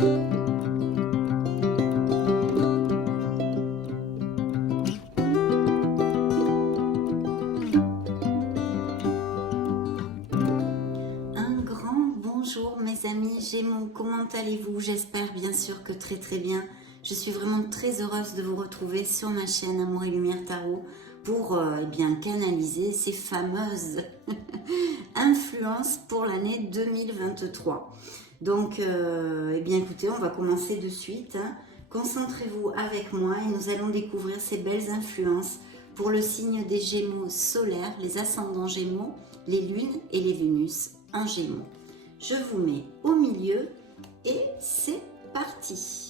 Un grand bonjour mes amis Gémeaux, comment allez-vous? J'espère bien sûr que très bien. Je suis vraiment très heureuse de vous retrouver sur ma chaîne Amour et Lumière Tarot pour bien canaliser ces fameuses influences pour l'année 2023. Donc, bien écoutez, on va commencer de suite. Concentrez-vous avec moi et nous allons découvrir ces belles influences pour le signe des Gémeaux solaires, les ascendants Gémeaux, les lunes et les Vénus en Gémeaux. Je vous mets au milieu et c'est parti.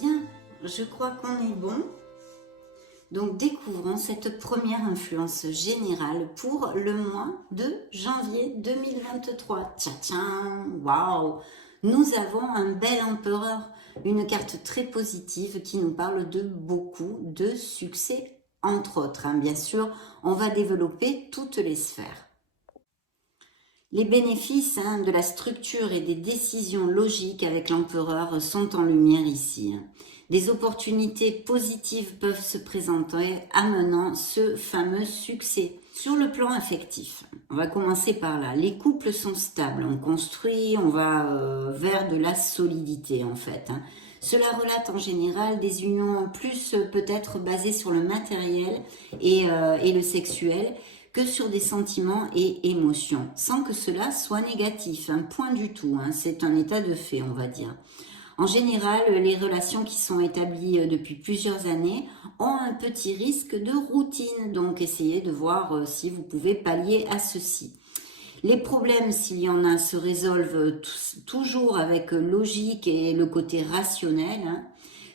Bien, je crois qu'on est bon. Donc découvrons cette première influence générale pour le mois de janvier 2023. Tcha-tcha, waouh! Nous avons un bel empereur, une carte très positive qui nous parle de beaucoup de succès, entre autres. Bien sûr, on va développer toutes les sphères. Les bénéfices de la structure et des décisions logiques avec l'empereur sont en lumière ici. Des opportunités positives peuvent se présenter amenant ce fameux succès. Sur le plan affectif, on va commencer par là. Les couples sont stables, on construit, on va vers de la solidité en fait. Cela relate en général des unions plus peut-être basées sur le matériel et le sexuel, que sur des sentiments et émotions, sans que cela soit négatif, point du tout, c'est un état de fait, on va dire. En général, les relations qui sont établies depuis plusieurs années ont un petit risque de routine, donc essayez de voir si vous pouvez pallier à ceci. Les problèmes, s'il y en a, se résolvent toujours avec logique et le côté rationnel.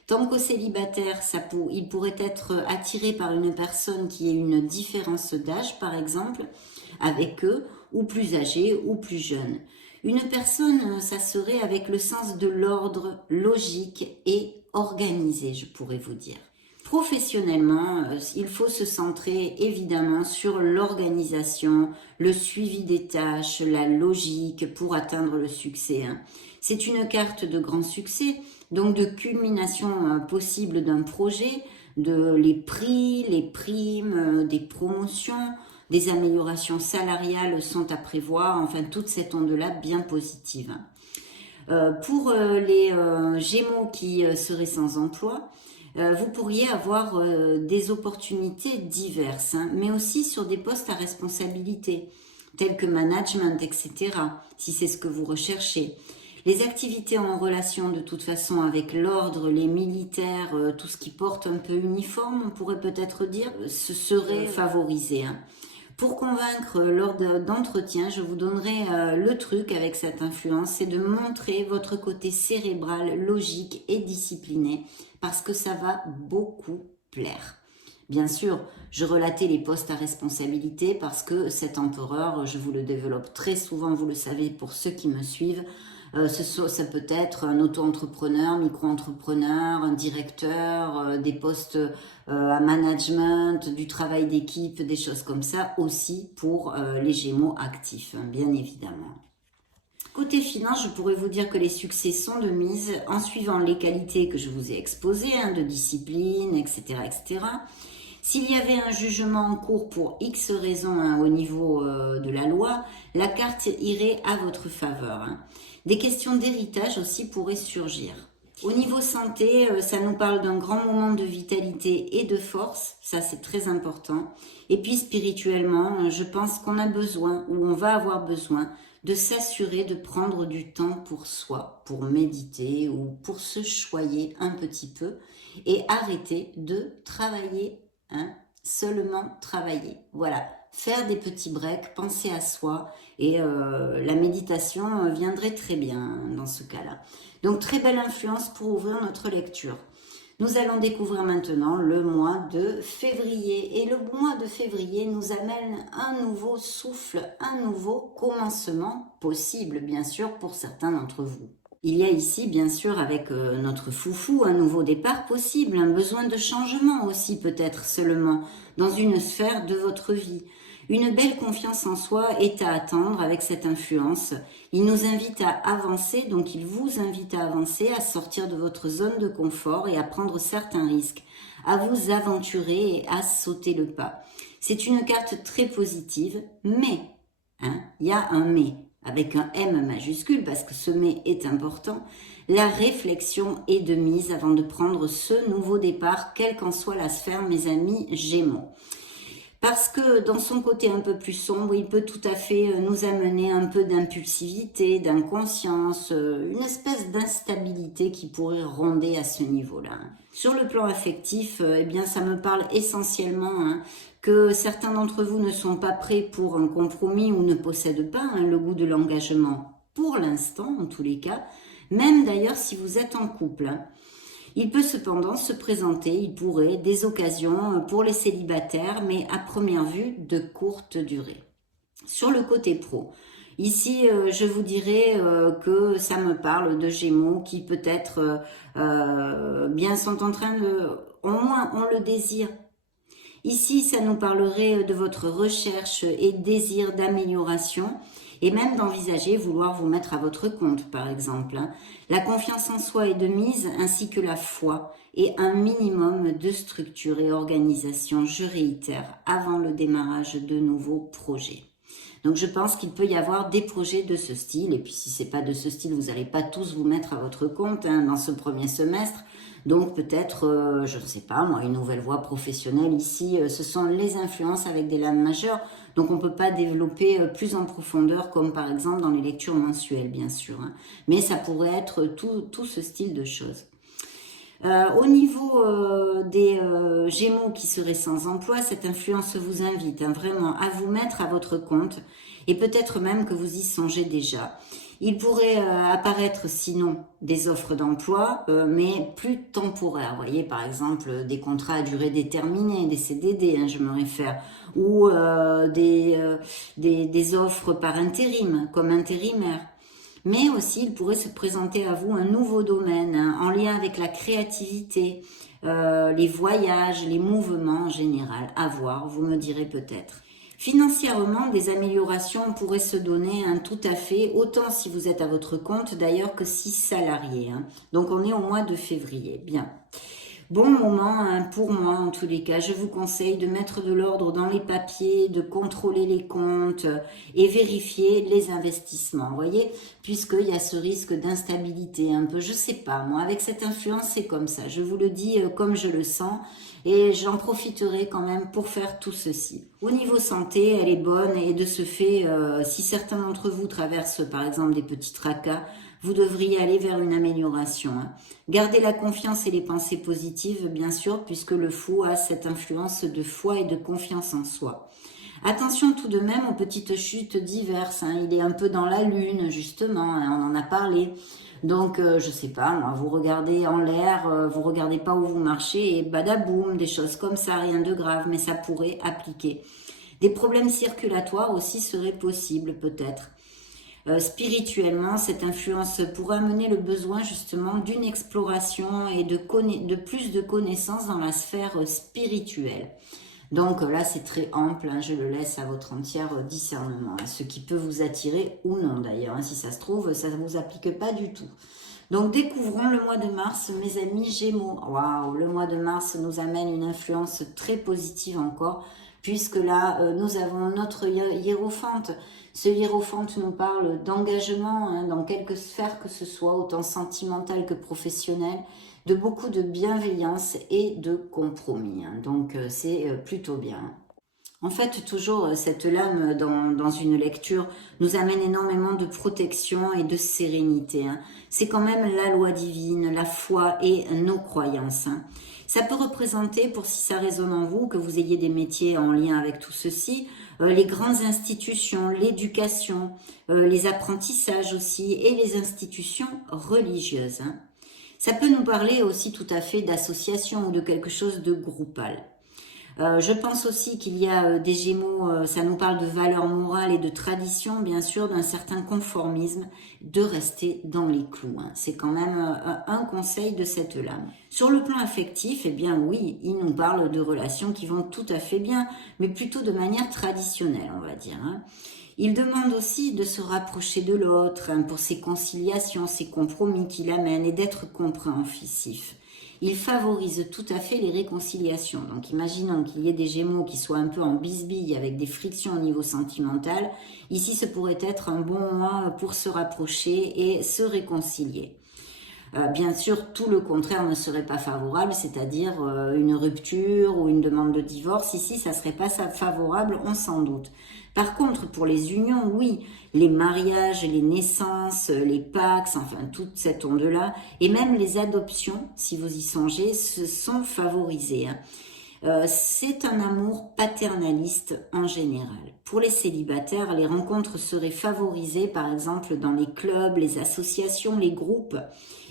Tant qu'au célibataire, il pourrait être attiré par une personne qui ait une différence d'âge, par exemple, avec eux, ou plus âgé, ou plus jeune. Une personne, ça serait avec le sens de l'ordre, logique et organisé, je pourrais vous dire. Professionnellement, il faut se centrer évidemment sur l'organisation, le suivi des tâches, la logique pour atteindre le succès. C'est une carte de grand succès, donc de culmination possible d'un projet, les prix, les primes, des promotions, des améliorations salariales sont à prévoir, enfin toute cette onde-là bien positive. Pour les Gémeaux qui seraient sans emploi, vous pourriez avoir des opportunités diverses, mais aussi sur des postes à responsabilité, tels que management, etc., si c'est ce que vous recherchez. Les activités en relation de toute façon avec l'ordre, les militaires, tout ce qui porte un peu uniforme, on pourrait peut-être dire, ce serait favorisé. Pour convaincre lors d'entretien, je vous donnerai le truc avec cette influence, c'est de montrer votre côté cérébral, logique et discipliné, parce que ça va beaucoup plaire. Bien sûr, je relatais les postes à responsabilité parce que cet empereur, je vous le développe très souvent, vous le savez pour ceux qui me suivent, ça peut être un auto-entrepreneur, micro-entrepreneur, un directeur, des postes à management, du travail d'équipe, des choses comme ça, aussi pour les Gémeaux actifs, bien évidemment. Côté finance, je pourrais vous dire que les succès sont de mise en suivant les qualités que je vous ai exposées, de discipline, etc., etc. S'il y avait un jugement en cours pour X raisons au niveau de la loi, la carte irait à votre faveur. Des questions d'héritage aussi pourraient surgir. Au niveau santé, ça nous parle d'un grand moment de vitalité et de force, ça c'est très important. Et puis spirituellement, je pense qu'on a besoin, ou on va avoir besoin, de s'assurer de prendre du temps pour soi, pour méditer ou pour se choyer un petit peu et arrêter de travailler, hein, seulement travailler. Voilà, faire des petits breaks, penser à soi et la méditation viendrait très bien dans ce cas-là. Donc très belle influence pour ouvrir notre lecture. Nous allons découvrir maintenant le mois de février. Et le mois de février nous amène un nouveau souffle, un nouveau commencement possible, bien sûr, pour certains d'entre vous. Il y a ici, bien sûr, avec notre foufou, un nouveau départ possible, un besoin de changement aussi peut-être seulement, dans une sphère de votre vie. Une belle confiance en soi est à attendre avec cette influence. Il nous invite à avancer, donc il vous invite à avancer, à sortir de votre zone de confort et à prendre certains risques, à vous aventurer et à sauter le pas. C'est une carte très positive, mais, il y a un mais, avec un M majuscule, parce que ce mais est important, la réflexion est de mise avant de prendre ce nouveau départ, quelle qu'en soit la sphère, mes amis Gémeaux. Parce que dans son côté un peu plus sombre, il peut tout à fait nous amener un peu d'impulsivité, d'inconscience, une espèce d'instabilité qui pourrait ronder à ce niveau-là. Sur le plan affectif, eh bien ça me parle essentiellement que certains d'entre vous ne sont pas prêts pour un compromis ou ne possèdent pas le goût de l'engagement pour l'instant, en tous les cas, même d'ailleurs si vous êtes en couple. Il peut cependant se présenter, il pourrait, des occasions pour les célibataires, mais à première vue, de courte durée. Sur le côté pro, ici, je vous dirais que ça me parle de Gémeaux qui peut-être bien sont en train de... Au moins, on le désire. Ici, ça nous parlerait de votre recherche et désir d'amélioration et même d'envisager vouloir vous mettre à votre compte, par exemple. La confiance en soi est de mise, ainsi que la foi et un minimum de structure et organisation, je réitère, avant le démarrage de nouveaux projets. Donc je pense qu'il peut y avoir des projets de ce style, et puis si c'est pas de ce style, vous n'allez pas tous vous mettre à votre compte dans ce premier semestre. Donc peut-être, je ne sais pas moi, une nouvelle voie professionnelle ici, ce sont les influences avec des lames majeures, donc on ne peut pas développer plus en profondeur comme par exemple dans les lectures mensuelles bien sûr, mais ça pourrait être tout ce style de choses. Au niveau des Gémeaux qui seraient sans emploi, cette influence vous invite vraiment à vous mettre à votre compte et peut-être même que vous y songez déjà. Il pourrait apparaître sinon des offres d'emploi, mais plus temporaires. Vous voyez, par exemple, des contrats à durée déterminée, des CDD, je me réfère, ou des offres par intérim, comme intérimaire. Mais aussi, il pourrait se présenter à vous un nouveau domaine en lien avec la créativité, les voyages, les mouvements en général. À voir, vous me direz peut-être. Financièrement, des améliorations pourraient se donner tout à fait, autant si vous êtes à votre compte d'ailleurs que si salarié. Donc on est au mois de février. Bien. Bon moment pour moi en tous les cas. Je vous conseille de mettre de l'ordre dans les papiers, de contrôler les comptes et vérifier les investissements. Vous voyez, puisqu'il y a ce risque d'instabilité un peu. Je sais pas, moi avec cette influence c'est comme ça. Je vous le dis comme je le sens et j'en profiterai quand même pour faire tout ceci. Au niveau santé, elle est bonne et de ce fait, si certains d'entre vous traversent par exemple des petits tracas, vous devriez aller vers une amélioration. Gardez la confiance et les pensées positives, bien sûr, puisque le fou a cette influence de foi et de confiance en soi. Attention tout de même aux petites chutes diverses. Il est un peu dans la lune, justement, on en a parlé. Donc, je sais pas, moi, vous regardez en l'air, vous regardez pas où vous marchez et badaboum, des choses comme ça, rien de grave, mais ça pourrait appliquer. Des problèmes circulatoires aussi seraient possibles, peut-être. Spirituellement, cette influence pourrait amener le besoin justement d'une exploration et de plus de connaissances dans la sphère spirituelle. Donc là, c'est très ample, je le laisse à votre entier discernement, ce qui peut vous attirer ou non d'ailleurs. Si ça se trouve, ça ne vous applique pas du tout. Donc découvrons le mois de mars, mes amis Gémeaux. Waouh, le mois de mars nous amène une influence très positive encore. puisque là, nous avons notre hiérophante. Ce hiérophante nous parle d'engagement, hein, dans quelque sphère que ce soit, autant sentimentale que professionnelle, de beaucoup de bienveillance et de compromis, hein. Donc, c'est plutôt bien. En fait, toujours, cette lame dans une lecture nous amène énormément de protection et de sérénité, hein. C'est quand même la loi divine, la foi et nos croyances, hein. Ça peut représenter, pour si ça résonne en vous, que vous ayez des métiers en lien avec tout ceci, les grandes institutions, l'éducation, les apprentissages aussi, et les institutions religieuses, hein. Ça peut nous parler aussi tout à fait d'association ou de quelque chose de groupal. Je pense aussi qu'il y a des Gémeaux, ça nous parle de valeurs morales et de tradition, bien sûr, d'un certain conformisme, de rester dans les clous, hein. C'est quand même un conseil de cette lame. Sur le plan affectif, eh bien oui, il nous parle de relations qui vont tout à fait bien, mais plutôt de manière traditionnelle, on va dire, hein. Il demande aussi de se rapprocher de l'autre, hein, pour ses conciliations, ses compromis qu'il amène et d'être compréhensif. Il favorise tout à fait les réconciliations. Donc imaginons qu'il y ait des Gémeaux qui soient un peu en bisbille avec des frictions au niveau sentimental. Ici, ce pourrait être un bon moment pour se rapprocher et se réconcilier. Bien sûr, tout le contraire ne serait pas favorable, c'est-à-dire une rupture ou une demande de divorce. Ici, ça ne serait pas favorable, on s'en doute. Par contre, pour les unions, oui, les mariages, les naissances, les Pacs, enfin toute cette onde-là, et même les adoptions, si vous y songez, se sont favorisées, hein. C'est un amour paternaliste en général. Pour les célibataires, les rencontres seraient favorisées par exemple dans les clubs, les associations, les groupes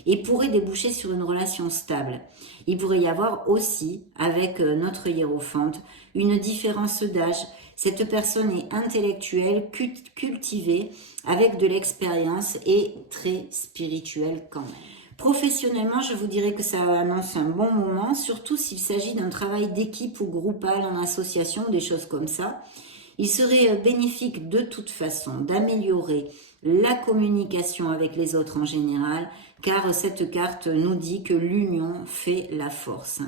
et pourraient déboucher sur une relation stable. Il pourrait y avoir aussi, avec notre hiérophante, une différence d'âge. Cette personne est intellectuelle, cultivée, avec de l'expérience et très spirituelle quand même. Professionnellement, je vous dirais que ça annonce un bon moment, surtout s'il s'agit d'un travail d'équipe ou groupal en association, des choses comme ça. Il serait bénéfique de toute façon d'améliorer la communication avec les autres en général, car cette carte nous dit que l'union fait la force.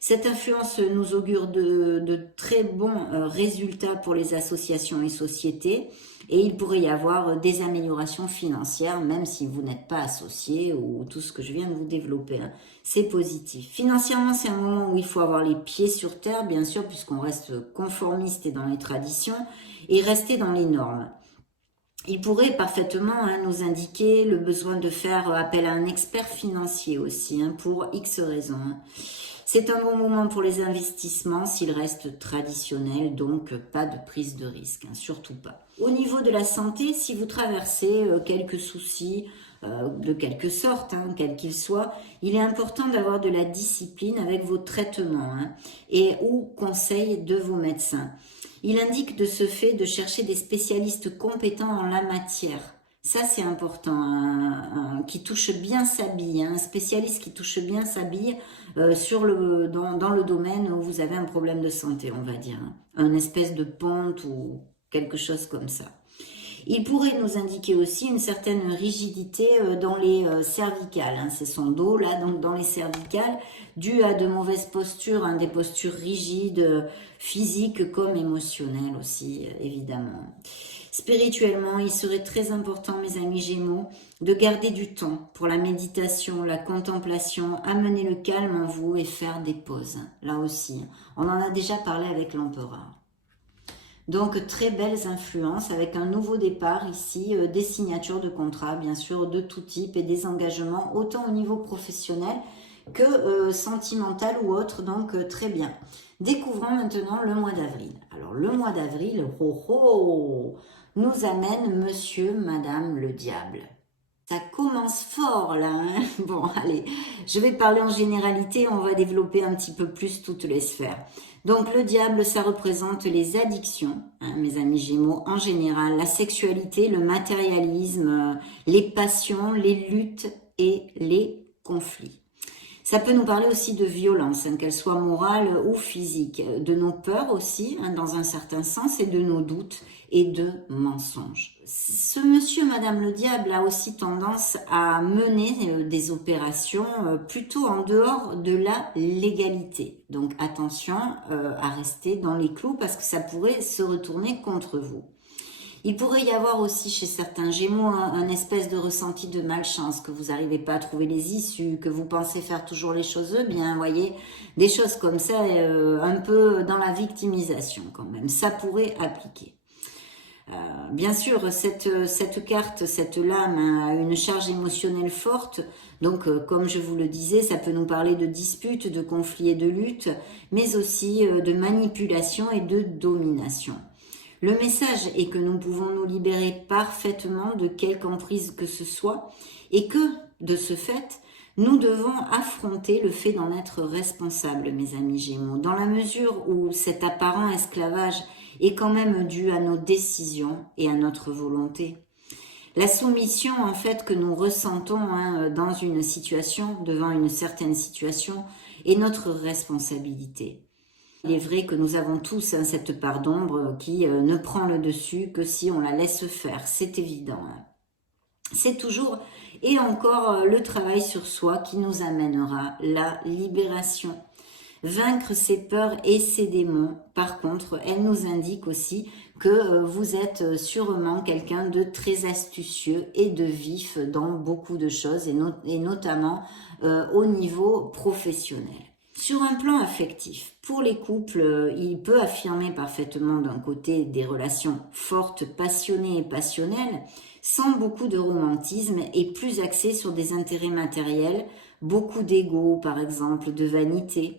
Cette influence nous augure de très bons résultats pour les associations et sociétés, et il pourrait y avoir des améliorations financières, même si vous n'êtes pas associé ou tout ce que je viens de vous développer, hein. C'est positif. Financièrement, c'est un moment où il faut avoir les pieds sur terre, bien sûr, puisqu'on reste conformiste et dans les traditions, et rester dans les normes. Il pourrait parfaitement, hein, nous indiquer le besoin de faire appel à un expert financier aussi, hein, pour X raisons, hein. C'est un bon moment pour les investissements s'ils restent traditionnels, donc pas de prise de risque, hein, surtout pas. Au niveau de la santé, si vous traversez quelques soucis de quelque sorte, hein, quels qu'ils soient, il est important d'avoir de la discipline avec vos traitements, hein, et ou conseils de vos médecins. Il indique de ce fait de chercher des spécialistes compétents en la matière. Ça, c'est important, qui touche bien sa bille, hein, un spécialiste qui touche bien sa bille dans le domaine où vous avez un problème de santé, on va dire, hein, un espèce de pente ou quelque chose comme ça. Il pourrait nous indiquer aussi une certaine rigidité dans les cervicales, hein, c'est son dos là, donc dans les cervicales, dû à de mauvaises postures, hein, des postures rigides, physiques comme émotionnelles aussi, évidemment. Spirituellement, il serait très important, mes amis Gémeaux, de garder du temps pour la méditation, la contemplation, amener le calme en vous et faire des pauses. Là aussi, on en a déjà parlé avec l'empereur. Donc, très belles influences avec un nouveau départ ici, des signatures de contrats, bien sûr, de tout type et des engagements, autant au niveau professionnel que sentimental ou autre, donc très bien. Découvrons maintenant le mois d'avril. Alors, le mois d'avril, nous amène monsieur, madame, le diable. Ça commence fort là, hein. Bon, allez, je vais parler en généralité, on va développer un petit peu plus toutes les sphères. Donc le diable, ça représente les addictions, hein, mes amis Gémeaux, en général, la sexualité, le matérialisme, les passions, les luttes et les conflits. Ça peut nous parler aussi de violence, hein, qu'elle soit morale ou physique, de nos peurs aussi, hein, dans un certain sens, et de nos doutes et de mensonges. Ce monsieur, madame le diable, a aussi tendance à mener des opérations plutôt en dehors de la légalité. Donc attention à rester dans les clous parce que ça pourrait se retourner contre vous. Il pourrait y avoir aussi chez certains Gémeaux un espèce de ressenti de malchance, que vous n'arrivez pas à trouver les issues, que vous pensez faire toujours les choses bien, voyez, des choses comme ça, un peu dans la victimisation quand même, ça pourrait appliquer. Bien sûr, cette carte, cette lame a une charge émotionnelle forte, donc comme je vous le disais, ça peut nous parler de disputes, de conflits et de luttes, mais aussi de manipulation et de domination. Le message est que nous pouvons nous libérer parfaitement de quelque emprise que ce soit et que, de ce fait, nous devons affronter le fait d'en être responsables, mes amis Gémeaux, dans la mesure où cet apparent esclavage est quand même dû à nos décisions et à notre volonté. La soumission, en fait, que nous ressentons dans une situation, devant une certaine situation, est notre responsabilité. Il est vrai que nous avons tous cette part d'ombre qui ne prend le dessus que si on la laisse faire, c'est évident. C'est toujours et encore le travail sur soi qui nous amènera la libération. Vaincre ses peurs et ses démons, par contre, elle nous indique aussi que vous êtes sûrement quelqu'un de très astucieux et de vif dans beaucoup de choses et notamment au niveau professionnel. Sur un plan affectif, pour les couples, il peut affirmer parfaitement d'un côté des relations fortes, passionnées et passionnelles, sans beaucoup de romantisme et plus axées sur des intérêts matériels, beaucoup d'ego par exemple, de vanité,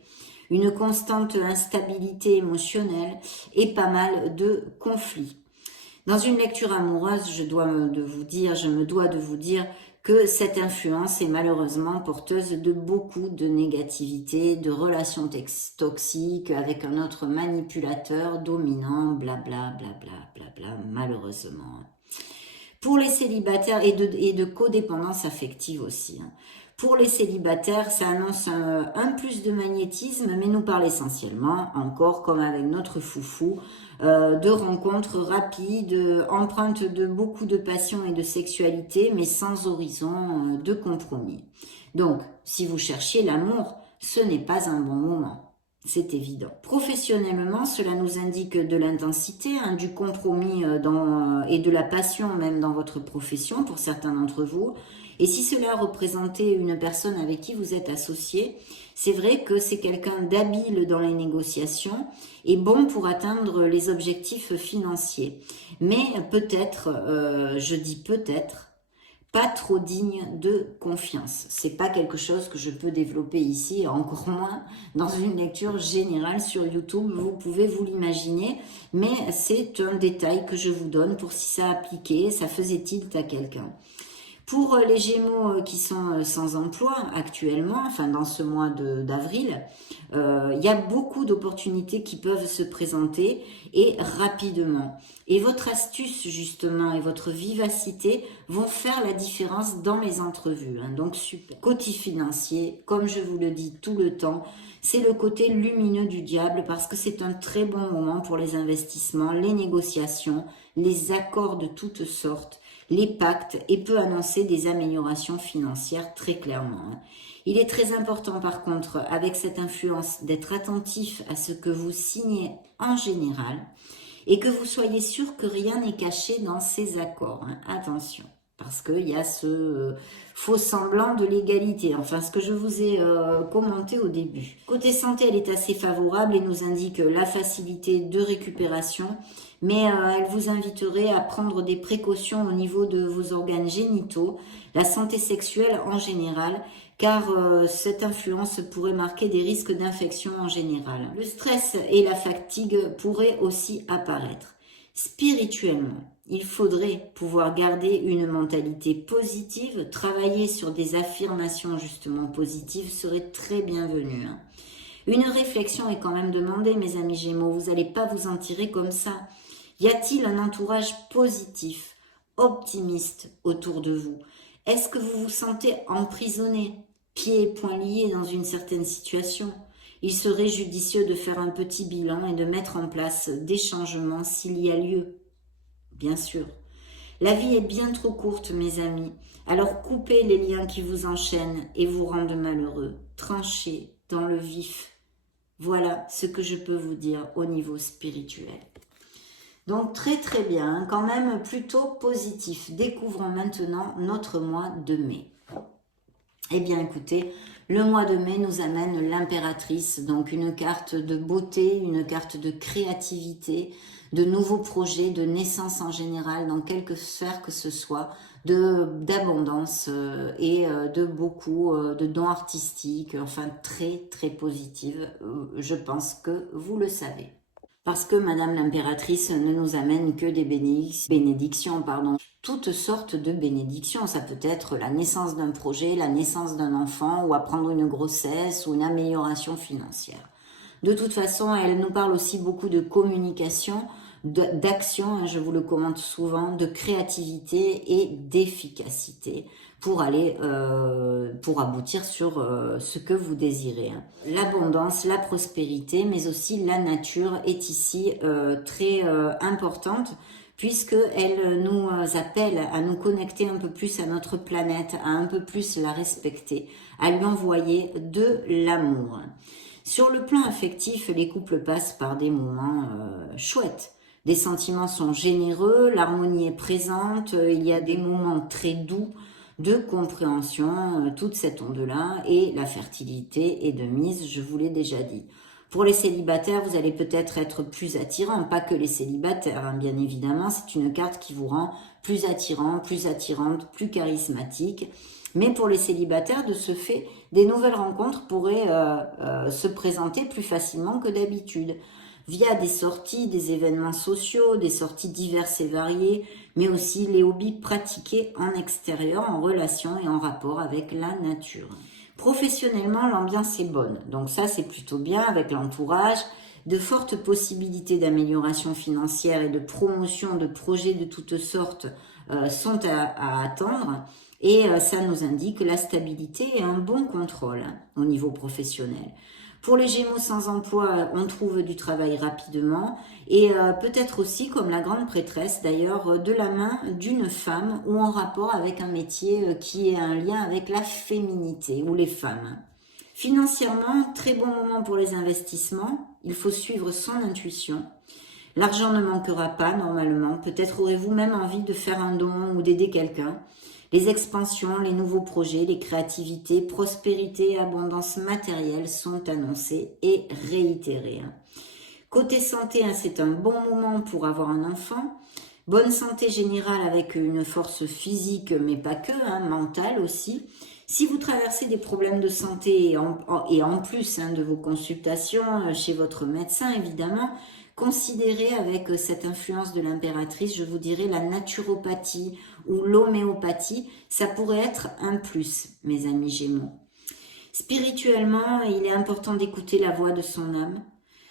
une constante instabilité émotionnelle et pas mal de conflits. Dans une lecture amoureuse, je me dois de vous dire que cette influence est malheureusement porteuse de beaucoup de négativité, de relations toxiques avec un autre manipulateur, dominant, blabla, blabla, blabla, malheureusement. Pour les célibataires et de codépendance affective aussi. Pour les célibataires, ça annonce un plus de magnétisme, mais nous parle essentiellement, encore comme avec notre foufou, de rencontres rapides, empreintes de beaucoup de passion et de sexualité, mais sans horizon de compromis. Donc, si vous cherchiez l'amour, ce n'est pas un bon moment. C'est évident. Professionnellement, cela nous indique de l'intensité, du compromis et de la passion même dans votre profession pour certains d'entre vous. Et si cela représentait une personne avec qui vous êtes associé, c'est vrai que c'est quelqu'un d'habile dans les négociations et bon pour atteindre les objectifs financiers. Mais peut-être, je dis peut-être, pas trop digne de confiance. C'est pas quelque chose que je peux développer ici, encore moins dans une lecture générale sur YouTube. Vous pouvez vous l'imaginer, mais c'est un détail que je vous donne pour si ça appliquait, ça faisait tilt à quelqu'un. Pour les Gémeaux qui sont sans emploi actuellement, enfin dans ce mois d'avril, il y a beaucoup d'opportunités qui peuvent se présenter et rapidement. Et votre astuce justement et votre vivacité vont faire la différence dans les entrevues. Donc super. Côté financier, comme je vous le dis tout le temps, c'est le côté lumineux du diable parce que c'est un très bon moment pour les investissements, les négociations, les accords de toutes sortes, les pactes et peut annoncer des améliorations financières très clairement. Il est très important par contre avec cette influence d'être attentif à ce que vous signez en général et que vous soyez sûr que rien n'est caché dans ces accords. Attention, parce qu'il y a ce faux semblant de l'égalité, enfin ce que je vous ai commenté au début. Côté santé, elle est assez favorable et nous indique la facilité de récupération, mais elle vous inviterait à prendre des précautions au niveau de vos organes génitaux, la santé sexuelle en général, car cette influence pourrait marquer des risques d'infection en général. Le stress et la fatigue pourraient aussi apparaître. Spirituellement, il faudrait pouvoir garder une mentalité positive, travailler sur des affirmations justement positives serait très bienvenu. Une réflexion est quand même demandée, mes amis Gémeaux, vous n'allez pas vous en tirer comme ça. Y a-t-il un entourage positif, optimiste autour de vous? Est-ce que vous vous sentez emprisonné, pieds et poings liés dans une certaine situation. Il serait judicieux de faire un petit bilan et de mettre en place des changements s'il y a lieu. Bien sûr. La vie est bien trop courte, mes amis. Alors coupez les liens qui vous enchaînent et vous rendent malheureux. Tranchez dans le vif. Voilà ce que je peux vous dire au niveau spirituel. Donc très très bien, quand même plutôt positif. Découvrons maintenant notre mois de mai. Eh bien écoutez, le mois de mai nous amène l'impératrice, donc une carte de beauté, une carte de créativité, de nouveaux projets, de naissance en général, dans quelque sphère que ce soit, d'abondance et de beaucoup de dons artistiques, enfin très très positive, je pense que vous le savez. Parce que Madame l'impératrice ne nous amène que des bénédictions, toutes sortes de bénédictions. Ça peut être la naissance d'un projet, la naissance d'un enfant, ou apprendre une grossesse, ou une amélioration financière. De toute façon, elle nous parle aussi beaucoup de communication, d'action, je vous le commente souvent, de créativité et d'efficacité pour aller, pour aboutir sur ce que vous désirez. L'abondance, la prospérité, mais aussi la nature est ici très importante, puisqu'elle nous appelle à nous connecter un peu plus à notre planète, à un peu plus la respecter, à lui envoyer de l'amour. Sur le plan affectif, les couples passent par des moments chouettes. Les sentiments sont généreux, l'harmonie est présente, il y a des moments très doux de compréhension, toute cette onde-là, et la fertilité est de mise, je vous l'ai déjà dit. Pour les célibataires, vous allez peut-être être plus attirant, pas que les célibataires, hein, bien évidemment, c'est une carte qui vous rend plus attirant, plus attirante, plus charismatique. Mais pour les célibataires, de ce fait, des nouvelles rencontres pourraient se présenter plus facilement que d'habitude, via des sorties, des événements sociaux, des sorties diverses et variées, mais aussi les hobbies pratiqués en extérieur, en relation et en rapport avec la nature. Professionnellement, l'ambiance est bonne, donc ça c'est plutôt bien avec l'entourage. De fortes possibilités d'amélioration financière et de promotion de projets de toutes sortes sont à attendre. Et ça nous indique la stabilité et un bon contrôle au niveau professionnel. Pour les Gémeaux sans emploi, on trouve du travail rapidement et peut-être aussi, comme la grande prêtresse d'ailleurs, de la main d'une femme ou en rapport avec un métier qui est un lien avec la féminité ou les femmes. Financièrement, très bon moment pour les investissements. Il faut suivre son intuition. L'argent ne manquera pas normalement. Peut-être aurez-vous même envie de faire un don ou d'aider quelqu'un. Les expansions, les nouveaux projets, les créativités, prospérité et abondance matérielle sont annoncés et réitérés. Côté santé, c'est un bon moment pour avoir un enfant. Bonne santé générale avec une force physique, mais pas que, mentale aussi. Si vous traversez des problèmes de santé et en plus de vos consultations chez votre médecin, évidemment, considérez avec cette influence de l'impératrice, je vous dirais la naturopathie ou l'homéopathie, ça pourrait être un plus, mes amis Gémeaux. Spirituellement, il est important d'écouter la voix de son âme,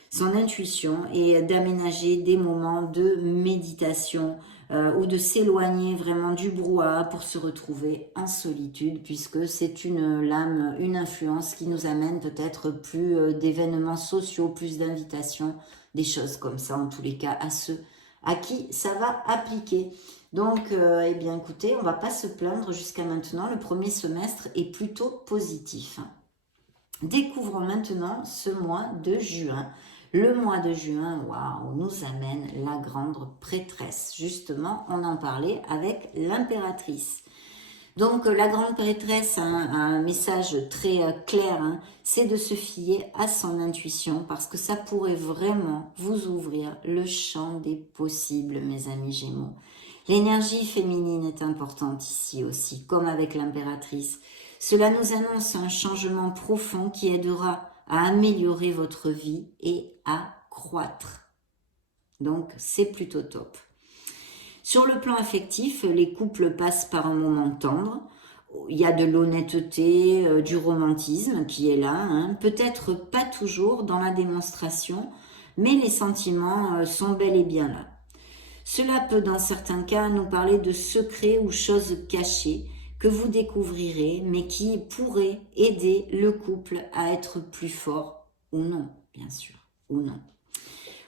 son intuition et d'aménager des moments de méditation ou de s'éloigner vraiment du brouhaha pour se retrouver en solitude, puisque c'est une lame, une influence qui nous amène peut-être plus d'événements sociaux, plus d'invitations, des choses comme ça, en tous les cas, à ceux à qui ça va appliquer. Donc, eh bien, écoutez, on ne va pas se plaindre jusqu'à maintenant. Le premier semestre est plutôt positif. Découvrons maintenant ce mois de juin. Le mois de juin, waouh, nous amène la grande prêtresse. Justement, on en parlait avec l'impératrice. Donc, la grande prêtresse a un message très clair, c'est de se fier à son intuition parce que ça pourrait vraiment vous ouvrir le champ des possibles, mes amis Gémeaux. L'énergie féminine est importante ici aussi, comme avec l'impératrice. Cela nous annonce un changement profond qui aidera à améliorer votre vie et à croître. Donc, c'est plutôt top. Sur le plan affectif, les couples passent par un moment tendre. Il y a de l'honnêteté, du romantisme qui est là. Peut-être pas toujours dans la démonstration, mais les sentiments sont bel et bien là. Cela peut dans certains cas nous parler de secrets ou choses cachées, que vous découvrirez, mais qui pourrait aider le couple à être plus fort ou non, bien sûr, ou non.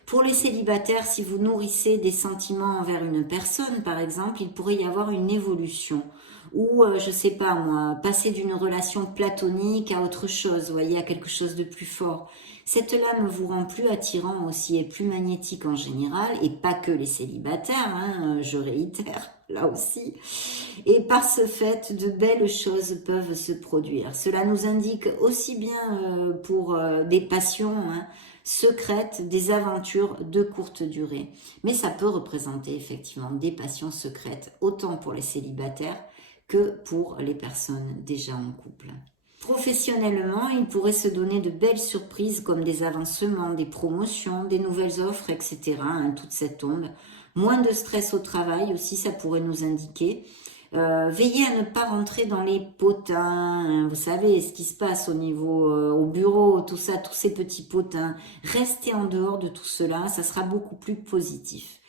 Pour les célibataires, si vous nourrissez des sentiments envers une personne, par exemple, il pourrait y avoir une évolution. Ou, je sais pas moi, passer d'une relation platonique à autre chose, vous voyez, à quelque chose de plus fort. Cette lame vous rend plus attirant aussi et plus magnétique en général, et pas que les célibataires, hein, je réitère, là aussi. Et par ce fait, de belles choses peuvent se produire. Cela nous indique aussi bien pour des passions, hein, secrètes, des aventures de courte durée. Mais ça peut représenter effectivement des passions secrètes, autant pour les célibataires que pour les personnes déjà en couple. Professionnellement, il pourrait se donner de belles surprises comme des avancements, des promotions, des nouvelles offres, etc. Hein, toute cette onde. Moins de stress au travail aussi, ça pourrait nous indiquer. Veillez à ne pas rentrer dans les potins, hein, vous savez ce qui se passe au niveau au bureau, tout ça, tous ces petits potins. Restez en dehors de tout cela, ça sera beaucoup plus positif.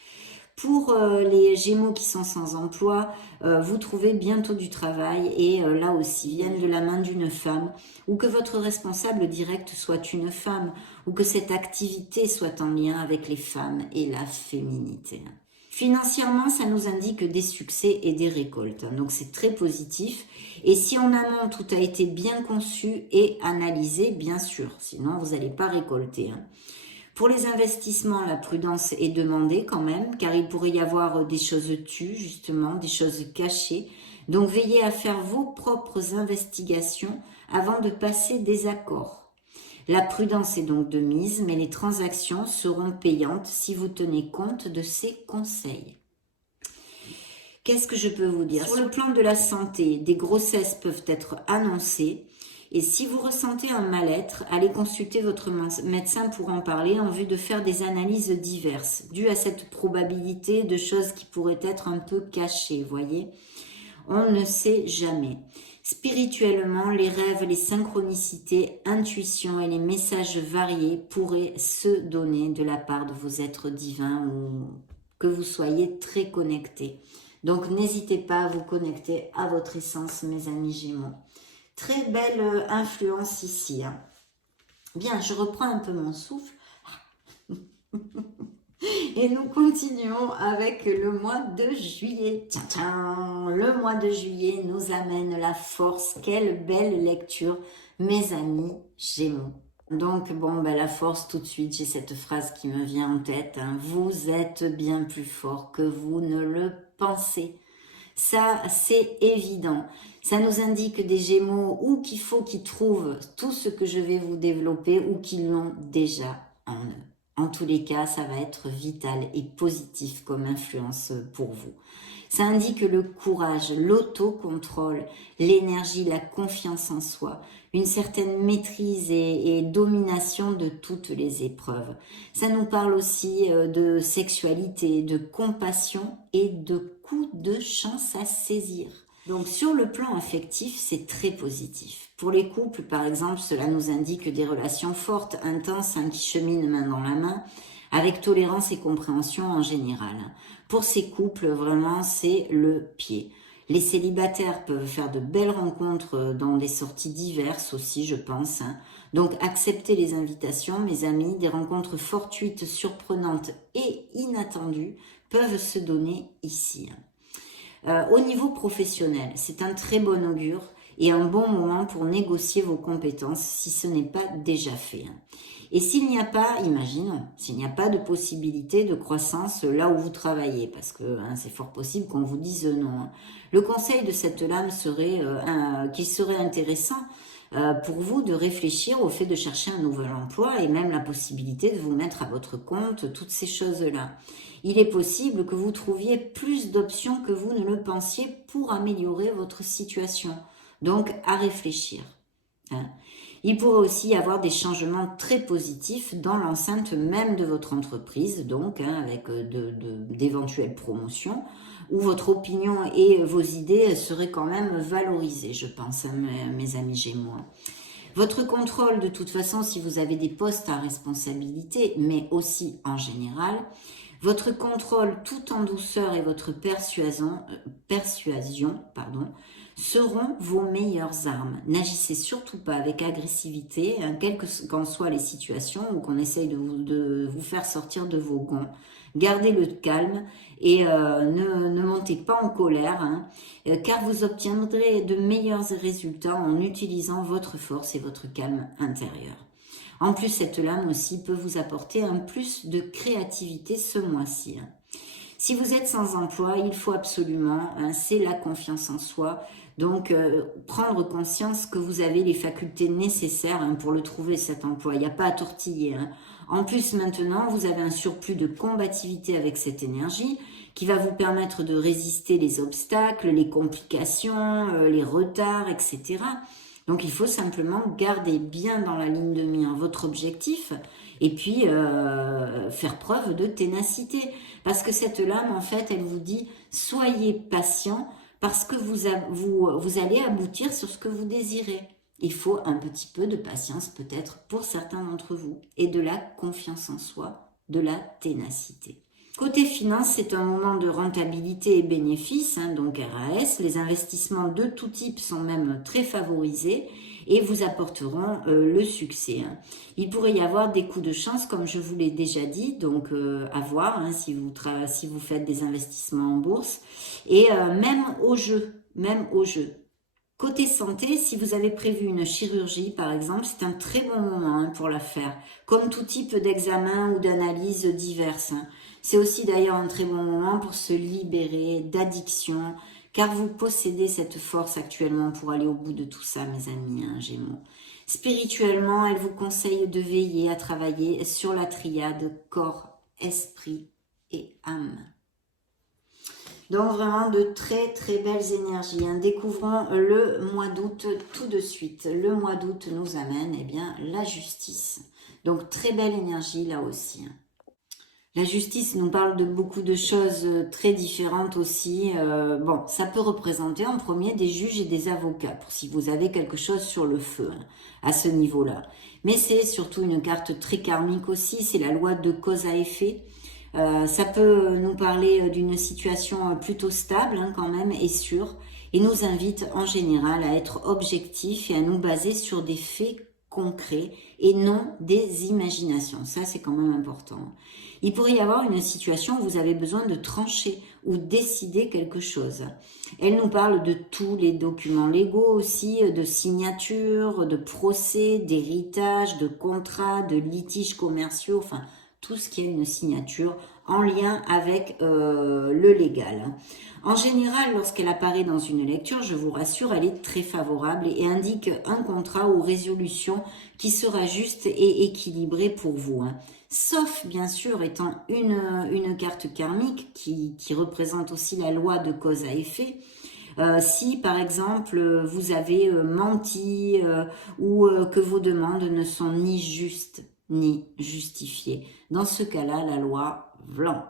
Pour les Gémeaux qui sont sans emploi, vous trouvez bientôt du travail et là aussi viennent de la main d'une femme ou que votre responsable direct soit une femme ou que cette activité soit en lien avec les femmes et la féminité. Financièrement, ça nous indique des succès et des récoltes, donc c'est très positif. Et si en amont tout a été bien conçu et analysé, bien sûr, sinon vous n'allez pas récolter. Pour les investissements, la prudence est demandée quand même, car il pourrait y avoir des choses tues, justement, des choses cachées. Donc veillez à faire vos propres investigations avant de passer des accords. La prudence est donc de mise, mais les transactions seront payantes si vous tenez compte de ces conseils. Qu'est-ce que je peux vous dire? Sur le plan de la santé, des grossesses peuvent être annoncées. Et si vous ressentez un mal-être, allez consulter votre médecin pour en parler en vue de faire des analyses diverses, dues à cette probabilité de choses qui pourraient être un peu cachées, voyez. On ne sait jamais. Spirituellement, les rêves, les synchronicités, intuitions et les messages variés pourraient se donner de la part de vos êtres divins ou que vous soyez très connectés. Donc n'hésitez pas à vous connecter à votre essence, mes amis Gémeaux. Très belle influence ici. Hein. Bien, je reprends un peu mon souffle. Et nous continuons avec le mois de juillet. Tiens, tiens, le mois de juillet nous amène la force. Quelle belle lecture, mes amis Gémeaux. Donc, bon, ben, la force, tout de suite, j'ai cette phrase qui me vient en tête. Hein. Vous êtes bien plus fort que vous ne le pensez. Ça, c'est évident. Ça nous indique des Gémeaux ou qu'il faut qu'ils trouvent tout ce que je vais vous développer ou qu'ils l'ont déjà en eux. En tous les cas, ça va être vital et positif comme influence pour vous. Ça indique le courage, l'autocontrôle, l'énergie, la confiance en soi, une certaine maîtrise et domination de toutes les épreuves. Ça nous parle aussi de sexualité, de compassion et de coups de chance à saisir. Donc sur le plan affectif, c'est très positif. Pour les couples, par exemple, cela nous indique des relations fortes, intenses, hein, qui cheminent main dans la main, avec tolérance et compréhension en général. Pour ces couples, vraiment, c'est le pied. Les célibataires peuvent faire de belles rencontres dans des sorties diverses aussi, je pense. Hein. Donc acceptez les invitations, mes amis, des rencontres fortuites, surprenantes et inattendues peuvent se donner ici. Au niveau professionnel, c'est un très bon augure et un bon moment pour négocier vos compétences si ce n'est pas déjà fait. Et s'il n'y a pas, imaginons, s'il n'y a pas de possibilité de croissance là où vous travaillez, parce que hein, c'est fort possible qu'on vous dise non. Hein. Le conseil de cette lame serait qu'il serait intéressant pour vous de réfléchir au fait de chercher un nouvel emploi et même la possibilité de vous mettre à votre compte, toutes ces choses-là. Il est possible que vous trouviez plus d'options que vous ne le pensiez pour améliorer votre situation. Donc, à réfléchir. Hein. Il pourrait aussi y avoir des changements très positifs dans l'enceinte même de votre entreprise, donc hein, avec d'éventuelles promotions, où votre opinion et vos idées seraient quand même valorisées, je pense, hein, mes amis Gémeaux. Votre contrôle, de toute façon, si vous avez des postes à responsabilité, mais aussi en général, votre contrôle tout en douceur et votre persuasion seront vos meilleures armes. N'agissez surtout pas avec agressivité, hein, quelles qu'en soient les situations ou qu'on essaye de vous faire sortir de vos gonds. Gardez le calme et ne montez pas en colère, hein, car vous obtiendrez de meilleurs résultats en utilisant votre force et votre calme intérieur. En plus, cette lame aussi peut vous apporter un plus de créativité ce mois-ci. Hein. Si vous êtes sans emploi, il faut absolument, hein, c'est la confiance en soi, donc prendre conscience que vous avez les facultés nécessaires, hein, pour le trouver cet emploi. Il n'y a pas à tortiller. Hein. En plus, maintenant, vous avez un surplus de combativité avec cette énergie qui va vous permettre de résister les obstacles, les complications, les retards, etc. Donc, il faut simplement garder bien dans la ligne de mire votre objectif et puis faire preuve de ténacité. Parce que cette lame, en fait, elle vous dit « Soyez patient parce que vous allez aboutir sur ce que vous désirez. » Il faut un petit peu de patience peut-être pour certains d'entre vous et de la confiance en soi, de la ténacité. Côté finance, c'est un moment de rentabilité et bénéfices, hein, donc RAS. Les investissements de tout type sont même très favorisés et vous apporteront le succès. Hein. Il pourrait y avoir des coups de chance, comme je vous l'ai déjà dit, donc à voir, hein, si vous faites des investissements en bourse. Et même au jeu. Côté santé, si vous avez prévu une chirurgie, par exemple, c'est un très bon moment, hein, pour la faire, comme tout type d'examen ou d'analyse diverses. Hein. C'est aussi d'ailleurs un très bon moment pour se libérer d'addiction, car vous possédez cette force actuellement pour aller au bout de tout ça, mes amis, hein, Gémeaux. Spirituellement, elle vous conseille de veiller à travailler sur la triade corps, esprit et âme. Donc vraiment de très très belles énergies. Hein. Découvrons le mois d'août tout de suite. Le mois d'août nous amène la justice. Donc très belle énergie là aussi. Hein. La justice nous parle de beaucoup de choses très différentes aussi. Bon, ça peut représenter en premier des juges et des avocats, pour si vous avez quelque chose sur le feu, hein, à ce niveau-là. Mais c'est surtout une carte très karmique aussi, c'est la loi de cause à effet. Ça peut nous parler d'une situation plutôt stable, hein, quand même, et sûre, et nous invite en général à être objectifs et à nous baser sur des faits concrets et non des imaginations. Ça, c'est quand même important. Il pourrait y avoir une situation où vous avez besoin de trancher ou décider quelque chose. Elle nous parle de tous les documents légaux aussi, de signatures, de procès, d'héritage, de contrats, de litiges commerciaux, enfin tout ce qui est une signature en lien avec le légal. En général, lorsqu'elle apparaît dans une lecture, je vous rassure, elle est très favorable et indique un contrat ou résolution qui sera juste et équilibré pour vous. Hein. Sauf, bien sûr, étant une carte karmique qui représente aussi la loi de cause à effet, si par exemple vous avez menti ou que vos demandes ne sont ni justes ni justifiées. Dans ce cas-là, la loi, blanc,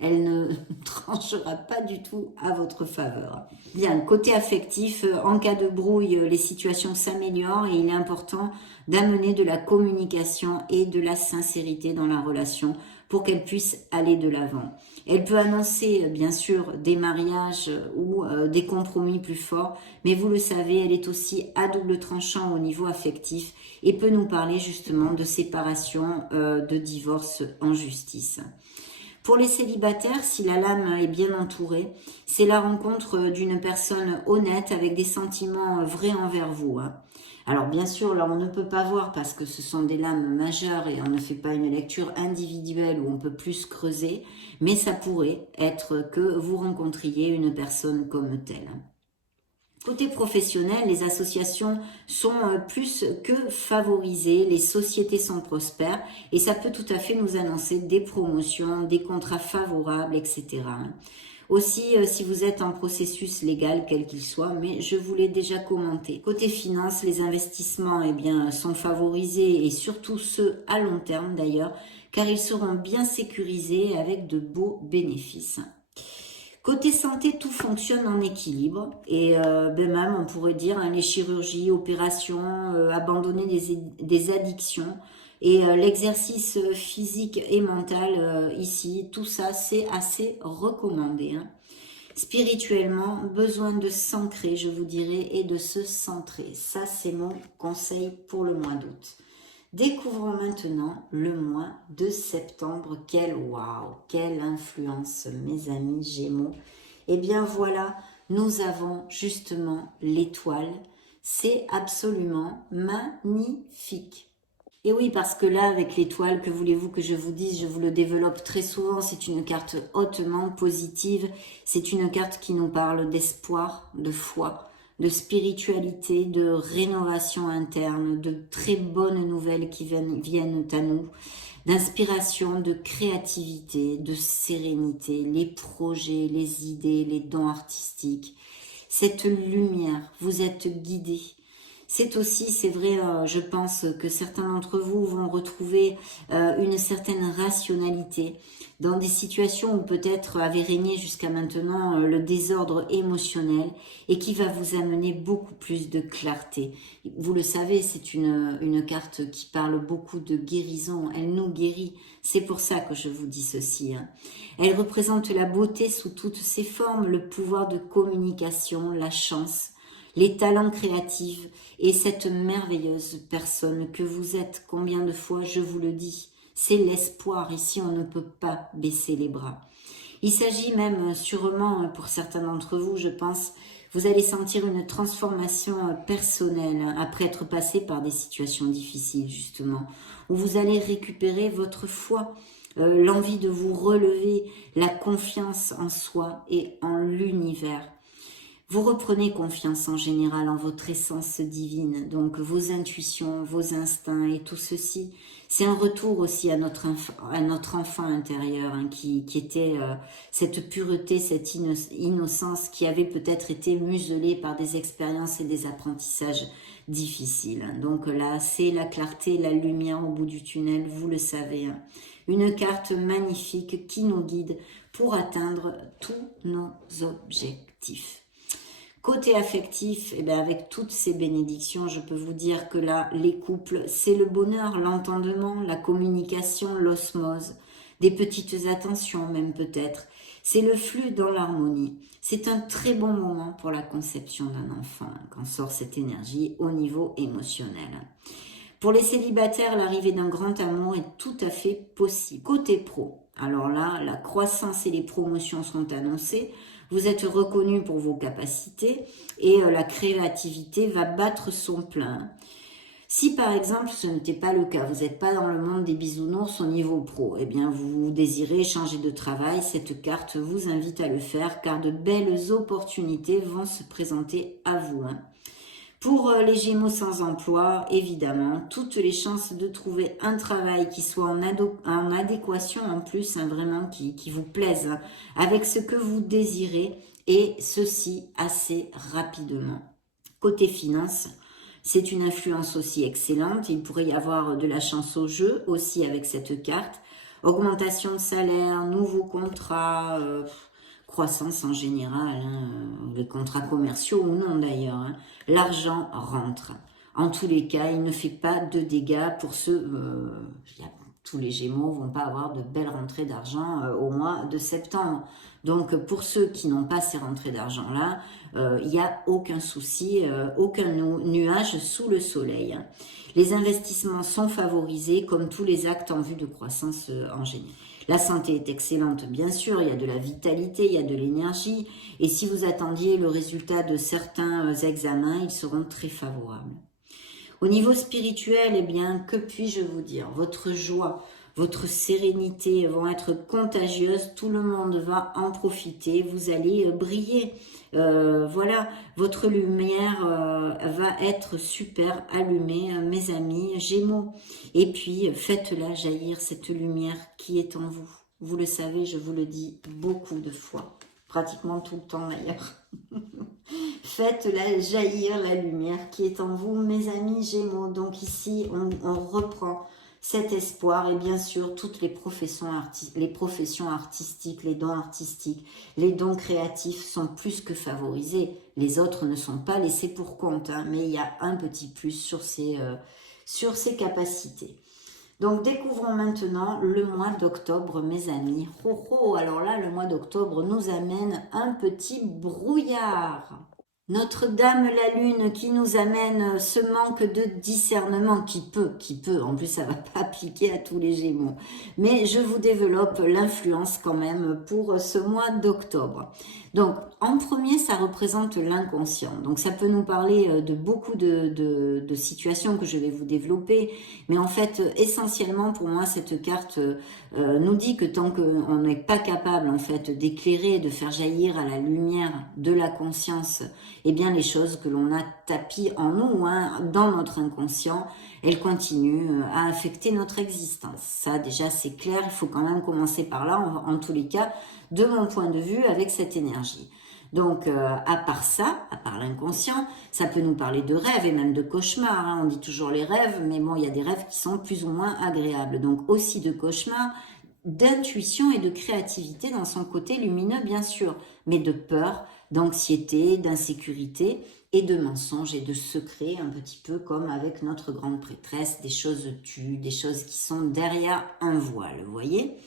elle ne tranchera pas du tout à votre faveur. Bien, côté affectif, en cas de brouille, les situations s'améliorent et il est important d'amener de la communication et de la sincérité dans la relation pour qu'elle puisse aller de l'avant. Elle peut annoncer, bien sûr, des mariages ou des compromis plus forts, mais vous le savez, elle est aussi à double tranchant au niveau affectif et peut nous parler justement de séparation, de divorce en justice. Pour les célibataires, si la lame est bien entourée, c'est la rencontre d'une personne honnête avec des sentiments vrais envers vous. Hein. Alors bien sûr, là on ne peut pas voir parce que ce sont des lames majeures et on ne fait pas une lecture individuelle où on peut plus creuser, mais ça pourrait être que vous rencontriez une personne comme telle. Côté professionnel, les associations sont plus que favorisées, les sociétés sont prospères et ça peut tout à fait nous annoncer des promotions, des contrats favorables, etc. Aussi, si vous êtes en processus légal, quel qu'il soit, mais je vous l'ai déjà commenté. Côté finance, les investissements sont favorisés et surtout ceux à long terme d'ailleurs, car ils seront bien sécurisés avec de beaux bénéfices. Côté santé, tout fonctionne en équilibre et même on pourrait dire les chirurgies, opérations, abandonner des addictions et l'exercice physique et mental ici, tout ça c'est assez recommandé. Hein. Spirituellement, besoin de s'ancrer, je vous dirais, et de se centrer. Ça, c'est mon conseil pour le mois d'août. Découvrons maintenant le mois de septembre. Quelle influence, mes amis Gémeaux. Eh bien voilà, nous avons justement l'étoile. C'est absolument magnifique. Et oui, parce que là, avec l'étoile, que voulez-vous que je vous dise, je vous le développe très souvent, c'est une carte hautement positive, c'est une carte qui nous parle d'espoir, de foi, de spiritualité, de rénovation interne, de très bonnes nouvelles qui viennent à nous, d'inspiration, de créativité, de sérénité, les projets, les idées, les dons artistiques. Cette lumière, vous êtes guidés. C'est aussi, c'est vrai, je pense que certains d'entre vous vont retrouver une certaine rationalité dans des situations où peut-être avait régné jusqu'à maintenant le désordre émotionnel et qui va vous amener beaucoup plus de clarté. Vous le savez, c'est une carte qui parle beaucoup de guérison, elle nous guérit. C'est pour ça que je vous dis ceci. Elle représente la beauté sous toutes ses formes, le pouvoir de communication, la chance, les talents créatifs et cette merveilleuse personne que vous êtes. Combien de fois je vous le dis, c'est l'espoir. Ici, on ne peut pas baisser les bras. Il s'agit même sûrement, pour certains d'entre vous, je pense, vous allez sentir une transformation personnelle après être passé par des situations difficiles, justement, où vous allez récupérer votre foi, l'envie de vous relever, la confiance en soi et en l'univers. Vous reprenez confiance en général en votre essence divine, donc vos intuitions, vos instincts et tout ceci. C'est un retour aussi à notre enfant intérieur qui était cette pureté, cette innocence qui avait peut-être été muselée par des expériences et des apprentissages difficiles. Donc là, c'est la clarté, la lumière au bout du tunnel, vous le savez. Une carte magnifique qui nous guide pour atteindre tous nos objectifs. Côté affectif, eh bien avec toutes ces bénédictions, je peux vous dire que là, les couples, c'est le bonheur, l'entendement, la communication, l'osmose, des petites attentions même peut-être. C'est le flux dans l'harmonie. C'est un très bon moment pour la conception d'un enfant, quand sort cette énergie au niveau émotionnel. Pour les célibataires, l'arrivée d'un grand amour est tout à fait possible. Côté pro, alors là, la croissance et les promotions sont annoncées. Vous êtes reconnu pour vos capacités et la créativité va battre son plein. Si par exemple ce n'était pas le cas, vous n'êtes pas dans le monde des bisounours au niveau pro, eh bien vous désirez changer de travail, cette carte vous invite à le faire car de belles opportunités vont se présenter à vous. Pour les Gémeaux sans emploi, évidemment, toutes les chances de trouver un travail qui soit en adéquation en plus, vraiment qui vous plaise avec ce que vous désirez et ceci assez rapidement. Côté finance, c'est une influence aussi excellente. Il pourrait y avoir de la chance au jeu aussi avec cette carte. Augmentation de salaire, nouveaux contrats, croissance en général, les contrats commerciaux ou non d'ailleurs. L'argent rentre. En tous les cas, il ne fait pas de dégâts pour ceux... tous les Gémeaux vont pas avoir de belles rentrées d'argent au mois de septembre. Donc pour ceux qui n'ont pas ces rentrées d'argent-là, il n'y a aucun souci, aucun nuage sous le soleil. Les investissements sont favorisés comme tous les actes en vue de croissance en général. La santé est excellente, bien sûr, il y a de la vitalité, il y a de l'énergie. Et si vous attendiez le résultat de certains examens, ils seront très favorables. Au niveau spirituel, eh bien, que puis-je vous dire? Votre joie, votre sérénité vont être contagieuses, tout le monde va en profiter, vous allez briller. Voilà, votre lumière va être super allumée, mes amis Gémeaux. Et puis, faites-la jaillir, cette lumière qui est en vous. Vous le savez, je vous le dis beaucoup de fois, pratiquement tout le temps d'ailleurs. Faites-la jaillir la lumière qui est en vous, mes amis Gémeaux. Donc ici, on reprend cet espoir et bien sûr toutes les professions artistiques, les dons artistiques, les dons créatifs sont plus que favorisés. Les autres ne sont pas laissés pour compte, mais il y a un petit plus sur ces capacités. Donc découvrons maintenant le mois d'octobre, mes amis. Oh, oh, alors là, le mois d'octobre nous amène un petit brouillard. Notre-Dame la Lune qui nous amène ce manque de discernement qui peut, en plus ça va pas appliquer à tous les Gémeaux. Mais je vous développe l'influence quand même pour ce mois d'octobre. Donc en premier, ça représente l'inconscient. Donc ça peut nous parler de beaucoup de situations que je vais vous développer. Mais en fait, essentiellement pour moi, cette carte nous dit que tant qu'on n'est pas capable en fait d'éclairer, de faire jaillir à la lumière de la conscience, eh bien les choses que l'on a tapies en nous, hein, dans notre inconscient, elles continuent à affecter notre existence. Ça déjà c'est clair, il faut quand même commencer par là, en tous les cas, de mon point de vue, avec cette énergie. Donc, à part ça, à part l'inconscient, ça peut nous parler de rêves et même de cauchemars. Hein. On dit toujours les rêves, mais bon, il y a des rêves qui sont plus ou moins agréables. Donc, aussi de cauchemars, d'intuition et de créativité dans son côté lumineux, bien sûr, mais de peur, d'anxiété, d'insécurité et de mensonges et de secrets, un petit peu comme avec notre grande prêtresse, des choses tues, des choses qui sont derrière un voile, vous voyez ?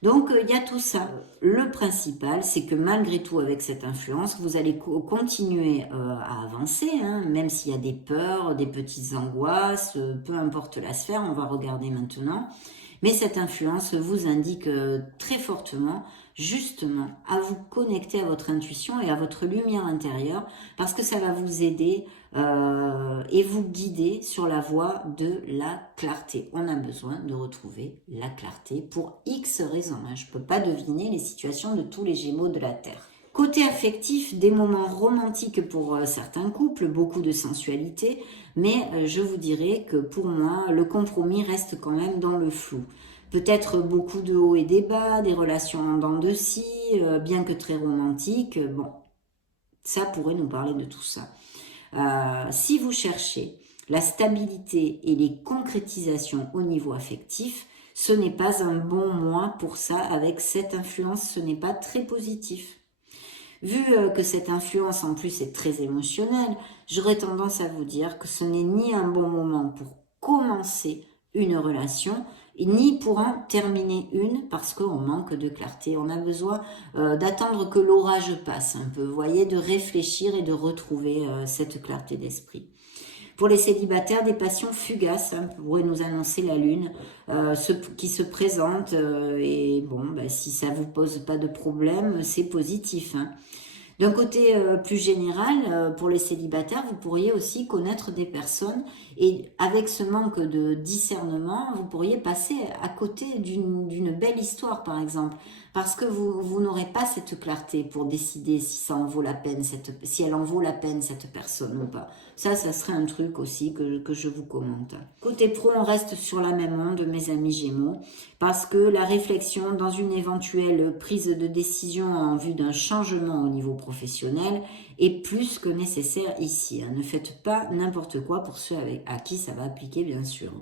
Donc, il y a tout ça. Le principal, c'est que malgré tout, avec cette influence, vous allez continuer à avancer, hein, même s'il y a des peurs, des petites angoisses, peu importe la sphère, on va regarder maintenant. Mais cette influence vous indique très fortement, justement, à vous connecter à votre intuition et à votre lumière intérieure, parce que ça va vous aider et vous guider sur la voie de la clarté. On a besoin de retrouver la clarté pour X raisons. Hein. Je ne peux pas deviner les situations de tous les Gémeaux de la Terre. Côté affectif, des moments romantiques pour certains couples, beaucoup de sensualité, mais je vous dirais que pour moi, le compromis reste quand même dans le flou. Peut-être beaucoup de hauts et des bas, des relations en dents de scie, bien que très romantiques, bon, ça pourrait nous parler de tout ça. Si vous cherchez la stabilité et les concrétisations au niveau affectif, ce n'est pas un bon mois pour ça. Avec cette influence, ce n'est pas très positif. Vu que cette influence en plus est très émotionnelle, j'aurais tendance à vous dire que ce n'est ni un bon moment pour commencer une relation, ni pour en terminer une, parce qu'on manque de clarté. On a besoin d'attendre que l'orage passe un peu, vous voyez, de réfléchir et de retrouver cette clarté d'esprit. Pour les célibataires, des passions fugaces, hein, pourrait nous annoncer la Lune, qui se présente, et bon, bah, si ça vous pose pas de problème, c'est positif. Hein. D'un côté plus général, pour les célibataires, vous pourriez aussi connaître des personnes et avec ce manque de discernement, vous pourriez passer à côté d'une belle histoire par exemple, parce que vous n'aurez pas cette clarté pour décider si ça en vaut la peine, si elle en vaut la peine cette personne ou pas. Ça serait un truc aussi que je vous commente. Côté pro, on reste sur la même onde, mes amis Gémeaux, parce que la réflexion dans une éventuelle prise de décision en vue d'un changement au niveau professionnel est plus que nécessaire ici. Hein. Ne faites pas n'importe quoi pour ceux à qui ça va appliquer, bien sûr.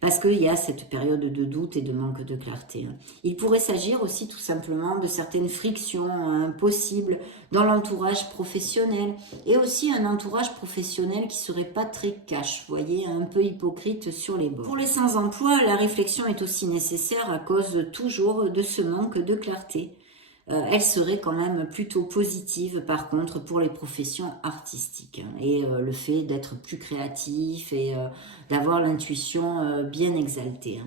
Parce qu'il y a cette période de doute et de manque de clarté. Il pourrait s'agir aussi tout simplement de certaines frictions possibles dans l'entourage professionnel et aussi un entourage professionnel qui serait pas très cash, vous voyez, un peu hypocrite sur les bords. Pour les sans-emploi, la réflexion est aussi nécessaire à cause toujours de ce manque de clarté. Elle serait quand même plutôt positive par contre pour les professions artistiques et le fait d'être plus créatif et d'avoir l'intuition bien exaltée.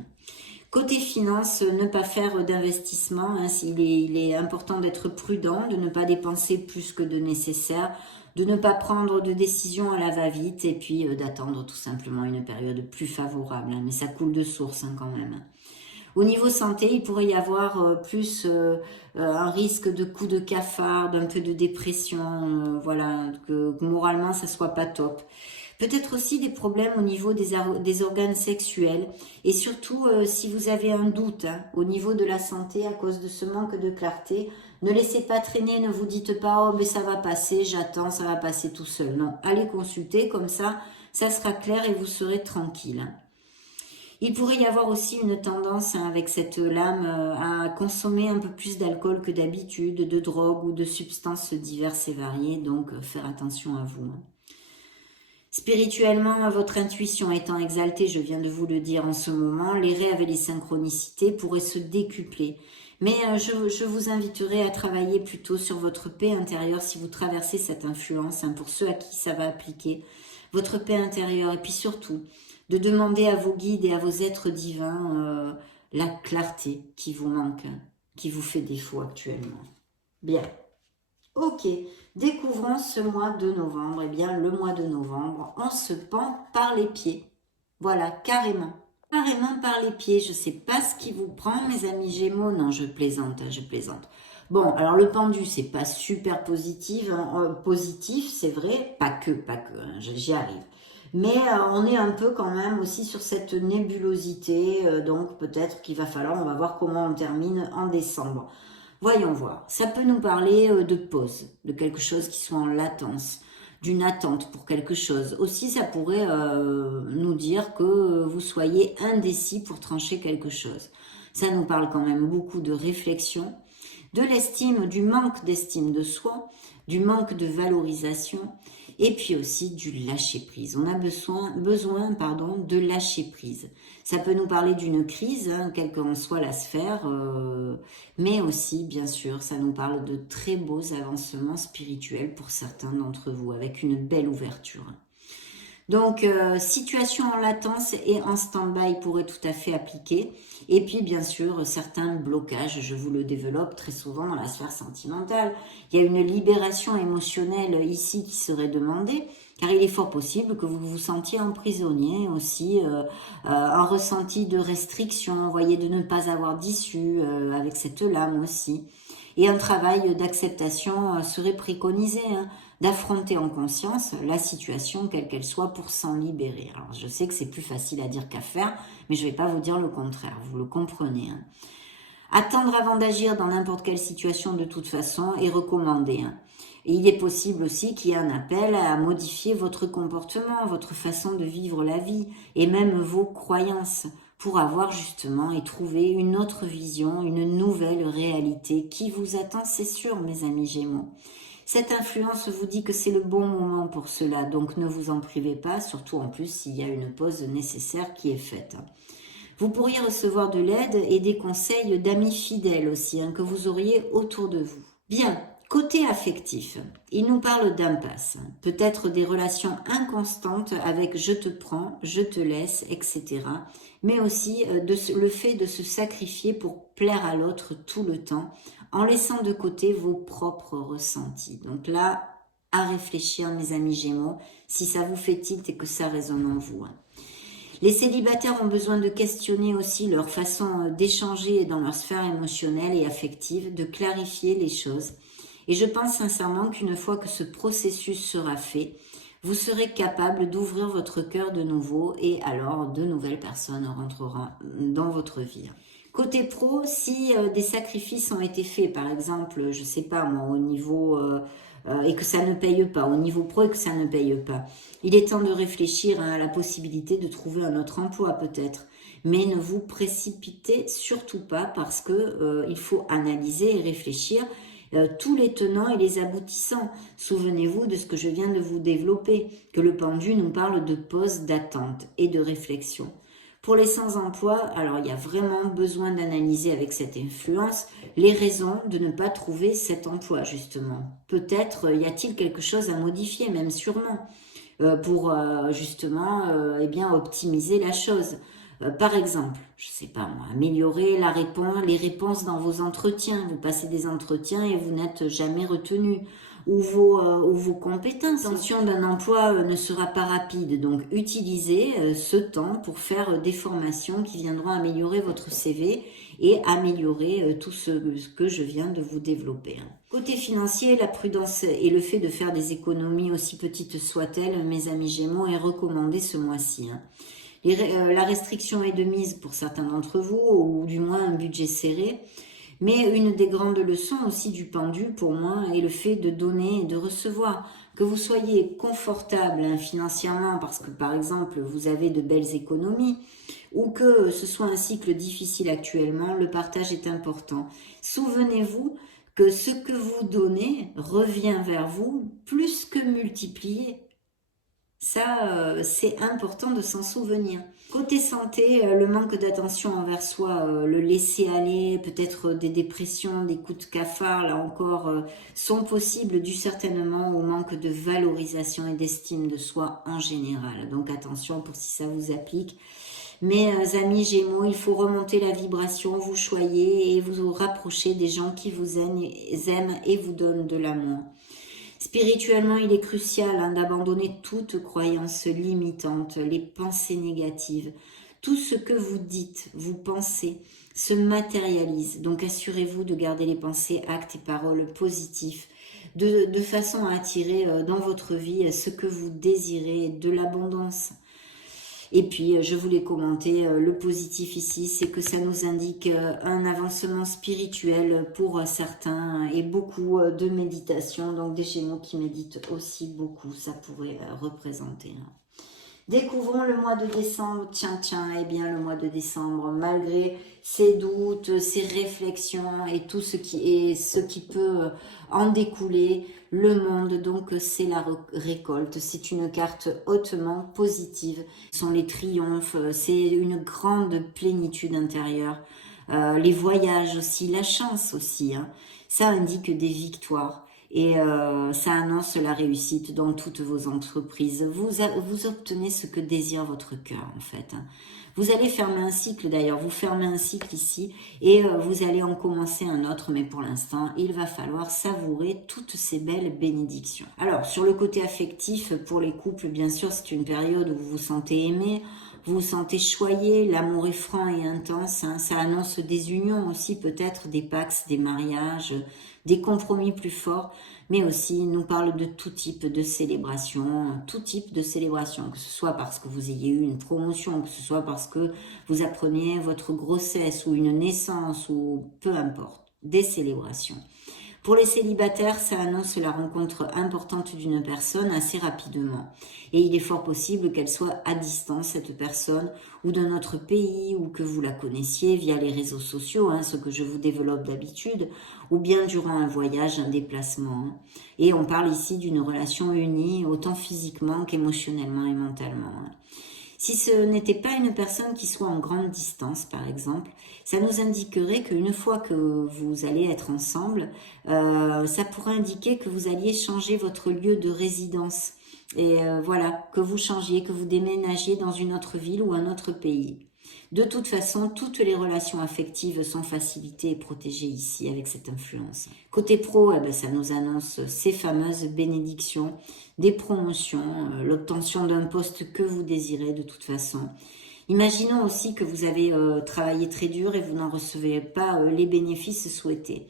Côté finance, ne pas faire d'investissement, hein, il est important d'être prudent, de ne pas dépenser plus que de nécessaire, de ne pas prendre de décision à la va-vite et puis d'attendre tout simplement une période plus favorable, hein, mais ça coule de source hein, quand même. Au niveau santé, il pourrait y avoir plus un risque de coup de cafard, d'un peu de dépression, voilà, que moralement ça soit pas top. Peut-être aussi des problèmes au niveau des organes sexuels et surtout si vous avez un doute hein, au niveau de la santé à cause de ce manque de clarté, ne laissez pas traîner, ne vous dites pas oh mais ça va passer, j'attends, ça va passer tout seul. Non, allez consulter comme ça sera clair et vous serez tranquille. Il pourrait y avoir aussi une tendance hein, avec cette lame à consommer un peu plus d'alcool que d'habitude, de drogue ou de substances diverses et variées, donc faire attention à vous. Hein. Spirituellement, votre intuition étant exaltée, je viens de vous le dire en ce moment, les rêves et les synchronicités pourraient se décupler. Mais je vous inviterai à travailler plutôt sur votre paix intérieure si vous traversez cette influence, pour ceux à qui ça va appliquer, votre paix intérieure. Et puis surtout, de demander à vos guides et à vos êtres divins la clarté qui vous manque, qui vous fait défaut actuellement. Bien. Ok, découvrons ce mois de novembre. Eh bien, le mois de novembre, on se pend par les pieds. Voilà, carrément. Carrément par les pieds. Je ne sais pas ce qui vous prend, mes amis Gémeaux. Non, je plaisante, je plaisante. Bon, alors le pendu, c'est pas super positif, positif, c'est vrai, pas que, j'y arrive. Mais on est un peu quand même aussi sur cette nébulosité, donc peut-être qu'il va falloir, on va voir comment on termine en décembre. Voyons voir. Ça peut nous parler de pause, de quelque chose qui soit en latence, d'une attente pour quelque chose. Aussi, ça pourrait nous dire que vous soyez indécis pour trancher quelque chose. Ça nous parle quand même beaucoup de réflexion, de l'estime, du manque d'estime de soi, du manque de valorisation, et puis aussi du lâcher-prise. On a besoin de lâcher-prise. Ça peut nous parler d'une crise, quelle qu'en soit la sphère, mais aussi, bien sûr, ça nous parle de très beaux avancements spirituels pour certains d'entre vous, avec une belle ouverture. Donc, situation en latence et en stand-by pourrait tout à fait appliquer. Et puis, bien sûr, certains blocages, je vous le développe très souvent dans la sphère sentimentale. Il y a une libération émotionnelle ici qui serait demandée, car il est fort possible que vous vous sentiez emprisonnier aussi, un ressenti de restriction, vous voyez, de ne pas avoir d'issue avec cette lame aussi. Et un travail d'acceptation serait préconisé, d'affronter en conscience la situation, quelle qu'elle soit, pour s'en libérer. Alors, je sais que c'est plus facile à dire qu'à faire, mais je ne vais pas vous dire le contraire, vous le comprenez. Attendre avant d'agir dans n'importe quelle situation de toute façon est recommandé. Et il est possible aussi qu'il y ait un appel à modifier votre comportement, votre façon de vivre la vie, et même vos croyances, pour avoir justement et trouver une autre vision, une nouvelle réalité qui vous attend, c'est sûr, mes amis Gémeaux. Cette influence vous dit que c'est le bon moment pour cela, donc ne vous en privez pas, surtout en plus s'il y a une pause nécessaire qui est faite. Vous pourriez recevoir de l'aide et des conseils d'amis fidèles aussi, que vous auriez autour de vous. Bien, côté affectif, il nous parle d'impasse, peut-être des relations inconstantes avec je te prends, je te laisse, etc. Mais aussi le fait de se sacrifier pour plaire à l'autre tout le temps, en laissant de côté vos propres ressentis. Donc là, à réfléchir, mes amis Gémeaux, si ça vous fait tilt et que ça résonne en vous. Les célibataires ont besoin de questionner aussi leur façon d'échanger dans leur sphère émotionnelle et affective, de clarifier les choses. Et je pense sincèrement qu'une fois que ce processus sera fait, vous serez capable d'ouvrir votre cœur de nouveau et alors de nouvelles personnes rentreront dans votre vie. Côté pro, si des sacrifices ont été faits, par exemple, je sais pas moi, au niveau et que ça ne paye pas, au niveau pro et que ça ne paye pas, il est temps de réfléchir à la possibilité de trouver un autre emploi peut-être. Mais ne vous précipitez surtout pas parce que il faut analyser et réfléchir tous les tenants et les aboutissants. Souvenez-vous de ce que je viens de vous développer, que le pendu nous parle de pause, d'attente et de réflexion. Pour les sans-emploi, alors il y a vraiment besoin d'analyser avec cette influence les raisons de ne pas trouver cet emploi justement. Peut-être y a-t-il quelque chose à modifier, même sûrement, pour justement eh bien, optimiser la chose. Par exemple, je sais pas moi, améliorer les réponses dans vos entretiens. Vous passez des entretiens et vous n'êtes jamais retenu. Ou vos compétences. L'obtention d'un emploi ne sera pas rapide, donc utilisez ce temps pour faire des formations qui viendront améliorer votre CV et améliorer tout ce que je viens de vous développer. Côté financier, la prudence et le fait de faire des économies, aussi petites soient-elles, mes amis Gémeaux, est recommandé ce mois-ci. La restriction est de mise pour certains d'entre vous, ou du moins un budget serré. Mais une des grandes leçons aussi du pendu pour moi est le fait de donner et de recevoir. Que vous soyez confortable financièrement parce que par exemple vous avez de belles économies ou que ce soit un cycle difficile actuellement, le partage est important. Souvenez-vous que ce que vous donnez revient vers vous plus que multiplié. Ça, c'est important de s'en souvenir. Côté santé, le manque d'attention envers soi, le laisser aller, peut-être des dépressions, des coups de cafard, là encore, sont possibles dû certainement au manque de valorisation et d'estime de soi en général. Donc attention pour si ça vous applique. Mes amis Gémeaux, il faut remonter la vibration, vous choyez et vous rapprocher des gens qui vous aiment et vous donnent de l'amour. Spirituellement, il est crucial d'abandonner toute croyance limitante, les pensées négatives. Tout ce que vous dites, vous pensez, se matérialise. Donc assurez-vous de garder les pensées, actes et paroles positifs, de façon à attirer dans votre vie ce que vous désirez, de l'abondance. Et puis, je voulais commenter le positif ici, c'est que ça nous indique un avancement spirituel pour certains et beaucoup de méditation. Donc, des Gémeaux qui méditent aussi beaucoup, ça pourrait représenter. Découvrons le mois de décembre. Tiens, eh bien, le mois de décembre, malgré ses doutes, ses réflexions et tout ce qui peut en découler, le monde, donc, c'est la récolte. C'est une carte hautement positive. Ce sont les triomphes, c'est une grande plénitude intérieure. Les voyages aussi, la chance aussi. Ça indique des victoires. Et ça annonce la réussite dans toutes vos entreprises. Vous obtenez ce que désire votre cœur, en fait. Vous allez fermer un cycle, d'ailleurs. Vous fermez un cycle ici et vous allez en commencer un autre. Mais pour l'instant, il va falloir savourer toutes ces belles bénédictions. Alors, sur le côté affectif, pour les couples, bien sûr, c'est une période où vous vous sentez aimé. Vous vous sentez choyé, l'amour est franc et intense. Ça annonce des unions aussi, peut-être des pax, des mariages, des compromis plus forts, mais aussi il nous parle de tout type de célébration, que ce soit parce que vous ayez eu une promotion, que ce soit parce que vous appreniez votre grossesse ou une naissance, ou peu importe, des célébrations. Pour les célibataires, ça annonce la rencontre importante d'une personne assez rapidement. Et il est fort possible qu'elle soit à distance, cette personne, ou d'un autre pays, ou que vous la connaissiez via les réseaux sociaux, ce que je vous développe d'habitude, ou bien durant un voyage, un déplacement. Et on parle ici d'une relation unie, autant physiquement qu'émotionnellement et mentalement. Si ce n'était pas une personne qui soit en grande distance, par exemple, ça nous indiquerait qu'une fois que vous allez être ensemble, ça pourrait indiquer que vous alliez changer votre lieu de résidence. Et voilà, que vous changiez, que vous déménagiez dans une autre ville ou un autre pays. De toute façon, toutes les relations affectives sont facilitées et protégées ici avec cette influence. Côté pro, ça nous annonce ces fameuses bénédictions, des promotions, l'obtention d'un poste que vous désirez de toute façon. Imaginons aussi que vous avez travaillé très dur et vous n'en recevez pas les bénéfices souhaités.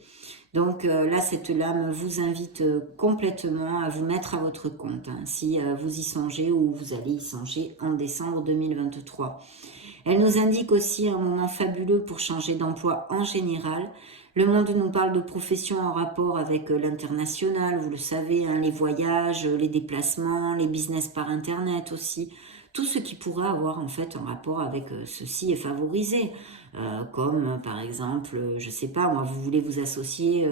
Donc là, cette lame vous invite complètement à vous mettre à votre compte, si vous y songez ou vous allez y songer en décembre 2023. Elle nous indique aussi un moment fabuleux pour changer d'emploi en général. Le monde nous parle de professions en rapport avec l'international, vous le savez, les voyages, les déplacements, les business par internet aussi. Tout ce qui pourrait avoir en fait un rapport avec ceci est favorisé. Comme par exemple, je sais pas, moi, vous voulez vous associer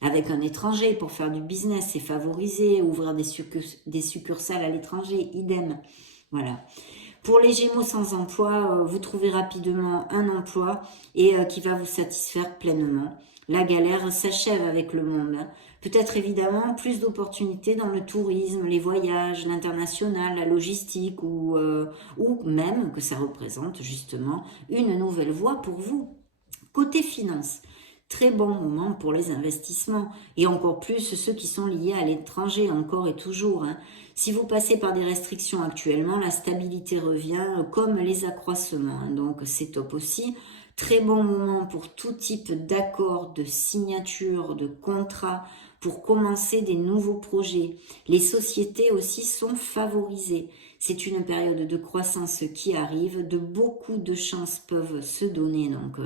avec un étranger pour faire du business, c'est favorisé. Ouvrir des succursales à l'étranger, idem. Voilà. Pour les Gémeaux sans emploi, vous trouvez rapidement un emploi et qui va vous satisfaire pleinement. La galère s'achève avec le monde. Peut-être évidemment plus d'opportunités dans le tourisme, les voyages, l'international, la logistique ou même que ça représente justement une nouvelle voie pour vous. Côté finance, très bon moment pour les investissements et encore plus ceux qui sont liés à l'étranger encore et toujours. Si vous passez par des restrictions actuellement, la stabilité revient comme les accroissements, donc c'est top aussi. Très bon moment pour tout type d'accord, de signature, de contrat, pour commencer des nouveaux projets. Les sociétés aussi sont favorisées. C'est une période de croissance qui arrive, de beaucoup de chances peuvent se donner, donc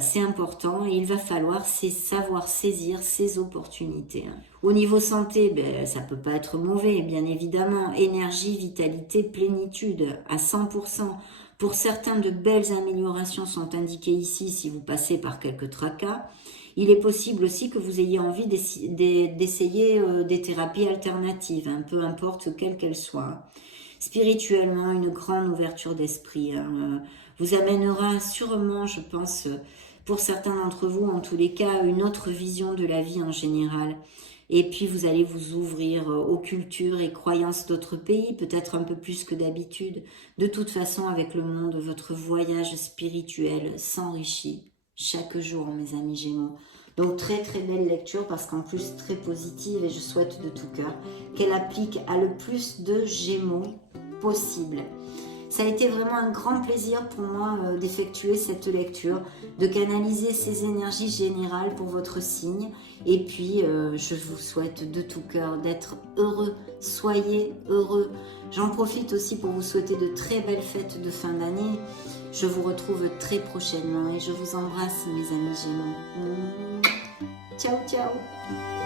c'est important et il va falloir savoir saisir ces opportunités. Au niveau santé, ça peut pas être mauvais, bien évidemment. Énergie, vitalité, plénitude à 100%. Pour certains, de belles améliorations sont indiquées ici si vous passez par quelques tracas. Il est possible aussi que vous ayez envie d'essayer des thérapies alternatives, hein, peu importe quelles qu'elles soient. Spirituellement, une grande ouverture d'esprit vous amènera sûrement, je pense, pour certains d'entre vous, en tous les cas, une autre vision de la vie en général. Et puis, vous allez vous ouvrir aux cultures et croyances d'autres pays, peut-être un peu plus que d'habitude. De toute façon, avec le monde, votre voyage spirituel s'enrichit chaque jour, mes amis Gémeaux. Donc, très très belle lecture parce qu'en plus, très positive et je souhaite de tout cœur qu'elle applique à le plus de Gémeaux possible. Ça a été vraiment un grand plaisir pour moi d'effectuer cette lecture, de canaliser ces énergies générales pour votre signe. Et puis, je vous souhaite de tout cœur d'être heureux. Soyez heureux. J'en profite aussi pour vous souhaiter de très belles fêtes de fin d'année. Je vous retrouve très prochainement et je vous embrasse, mes amis Gémeaux. Ciao, ciao.